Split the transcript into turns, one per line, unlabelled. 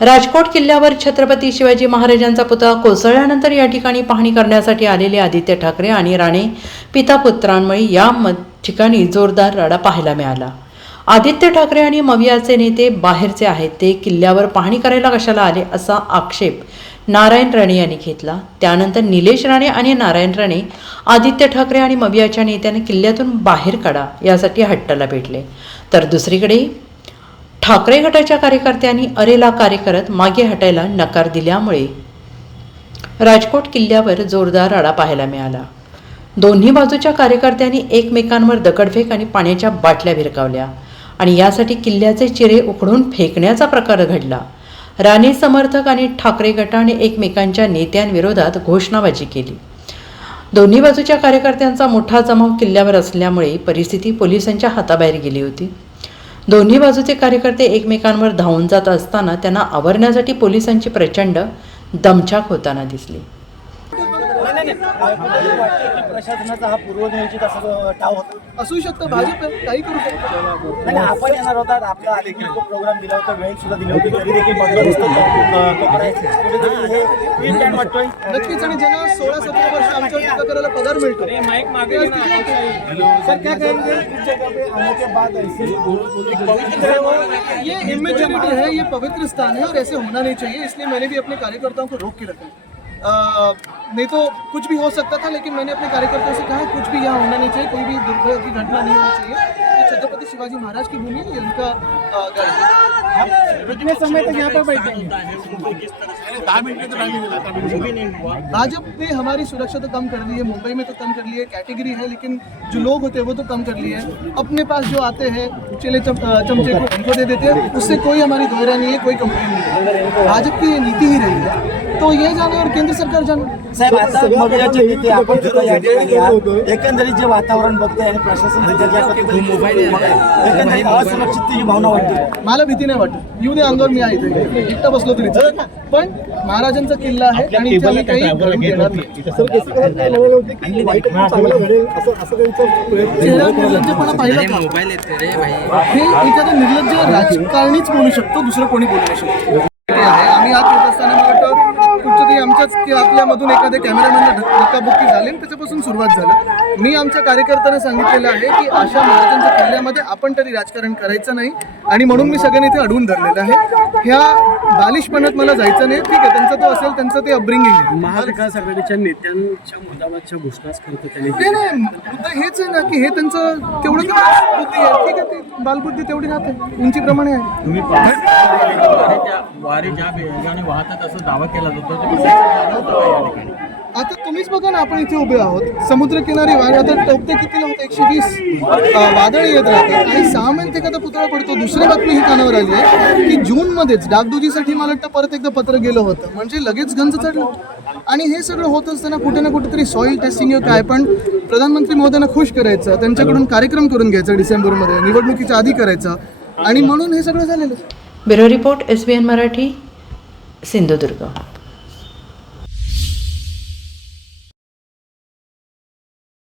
राजकोट किल्ल्यावर छत्रपती शिवाजी महाराजांचा पुतळा कोसळल्यानंतर या ठिकाणी पाहणी करण्यासाठी आलेले आदित्य ठाकरे आणि राणे पिता पुत्रांमुळे या म- ठिकाणी जोरदार राडा पाहायला मिळाला. आदित्य ठाकरे आणि मवियाचे नेते बाहेरचे आहेत. ते किल्ल्यावर पाहणी करायला कशाला आले असा आक्षेप नारायण राणे यांनी घेतला. त्यानंतर निलेश राणे आणि नारायण राणे आदित्य ठाकरे आणि मवियाच्या नेत्याने किल्ल्यातून बाहेर काढा यासाठी हट्टाला भेटले. तर दुसरीकडे ठाकरे गटाच्या कार्यकर्त्यांनी अरेला कार्य करत मागे हटायला नकार दिल्यामुळे राजकोट किल्ल्यावर जोरदार राडा पाहायला मिळाला. दोन्ही बाजूच्या कार्यकर्त्यांनी एकमेकांवर दगडफेक आणि पाण्याच्या बाटल्या भिरकावल्या आणि यासाठी किल्ल्याचे चिरे उखडून फेकण्याचा प्रकार घडला. राणे समर्थक आणि ठाकरे गटाने एकमेकांच्या नेत्यांविरोधात घोषणाबाजी केली. दोन्ही बाजूच्या कार्यकर्त्यांचा मोठा जमाव किल्ल्यावर असल्यामुळे परिस्थिती पोलिसांच्या हाताबाहेर गेली होती. दोन्ही बाजूचे कार्यकर्ते एकमेकांवर धावून जात असताना त्यांना आवरण्यासाठी पोलिसांची प्रचंड दमछाक होताना दिसली.
नाही, नाही, नाही. वाटतं की प्रशासनाचा हा पूर्वनियोजित असा जो डाव होता.
असू शकतं भाजप काही करू शकतो.
नाही, आपण येणार होतात. आपला देखील तो प्रोग्राम दिला होता वेळ सुद्धा दिली होती तरी देखील बंदोबस्त हे वाटतोय.
नक्कीच आणि ज्यांना सोळा सतरा वर्ष आमच्या करायला पगार मिळतो ते असतील. का?
सर क्या कहेंगे? इस जगह पे आने के बाद ऐसी एक पवित्र जगह
ये इमेच्योरिटी है ये पवित्र स्थान है और ऐसे होना नहीं चाहिए इसलिए मैंने भी अपने कार्यकर्ताओं को रोक के रखा अ, नहीं तो कुछ भी हो सकता था लेकिन मैंने अपने कार्यकर्ताओं से कहा कुछ भी यहाँ होना नहीं चाहिए कोई भी दुर्घटना की घटना नहीं होनी चाहिए। छत्रपति शिवाजी महाराज की भूमि है उनका है।
कितने समय तक यहाँ पर बैठेंगे
भाजपा ने हमारी सुरक्षा तो कम कर दी है मुंबई में तो कम कर ली है कैटेगरी है लेकिन जो लोग होते हैं वो तो कम कर लिए अपने पास जो आते हैं चले चम, चमचे को उनको दे देते हैं उससे कोई हमारी दोहरा नहीं है कोई कंप्लेन नहीं है। भाजपा की ये नीति ही रही है। तो ये जाने और केंद्र सरकार जाने।
साहेब आता नेते आपण आहात. एकंदरीत जे वातावरण बघतोय आणि प्रशासन एकंदरीत असुरक्षिततेची भावना वाटते.
मला भीती नाही वाटत. येऊ दे अंगावर मी आहे इथे. एकटा बसलो तरी चालेल. पण महाराजांचा किल्ला आहे आणि इथे काही घडून देणार नाही. चेहरा निर्लज्जपणा पाहिला का हे एखादा निर्लज्ज राजकारणीच बोलू शकतो दुसरं कोणी बोलू नाही शकतो. हे आहे आम्ही आत येत असताना मला वाटतं कुठच्या तरी आमच्याच कि- आपल्यामधून एखाद्या कॅमेरामॅनला धक- धक्काबुक्की झाली आणि त्याच्यापासून सुरुवात झाली. मी आमच्या कार्यकर्त्यांना सांगितलेलं आहे की अशा महाराजांच्या किल्ल्यामध्ये आपण तरी राजकारण करायचं नाही आणि म्हणून मी सगळ्यांनी इथे अडवून धरलेलं आहे. ह्या बालिशपणात मला जायचं नाही. ठीक आहे त्यांचं तो असेल त्यांचं ते अपब्रिंगिंग आहे.
महाविकास आघाडीच्या नेत्यांच्या मुद्दामाच्या घोषणाच करतो त्यांनी.
नाही नाही मुद्दा हेच आहे ना की हे त्यांचं तेवढं बुद्धी आहे. ठीक आहे ती बालबुद्धी तेवढी राहते. उंचीप्रमाणे आहे.
तुम्ही वारे ज्या वेगाने वाहतात असं दावा केला जातो.
आता तुम्हीच बघा ना आपण इथे उभे आहोत. समुद्रकिनारी वारे आता टोपते कितीला होतं? एकशे वीस वादळ येत राहतात आणि सहा महिन्यात एखादा पुतळा पडतो. दुसरी बातमी ही कानावर आली आहे की जूनमध्येच डागडुजीसाठी मला वाटतं परत एकदा पत्र गेलं होतं. म्हणजे लगेच गंज चढलं. आणि हे सगळं होत असताना कुठे ना कुठेतरी सॉईल टेस्टिंग काय पण प्रधानमंत्री महोदयांना खुश करायचं त्यांच्याकडून कार्यक्रम करून घ्यायचा डिसेंबरमध्ये निवडणुकीच्या आधी करायचा. आणि म्हणून हे सगळं झालेलं.
Bureau report S B N Marathi Sindhudurg.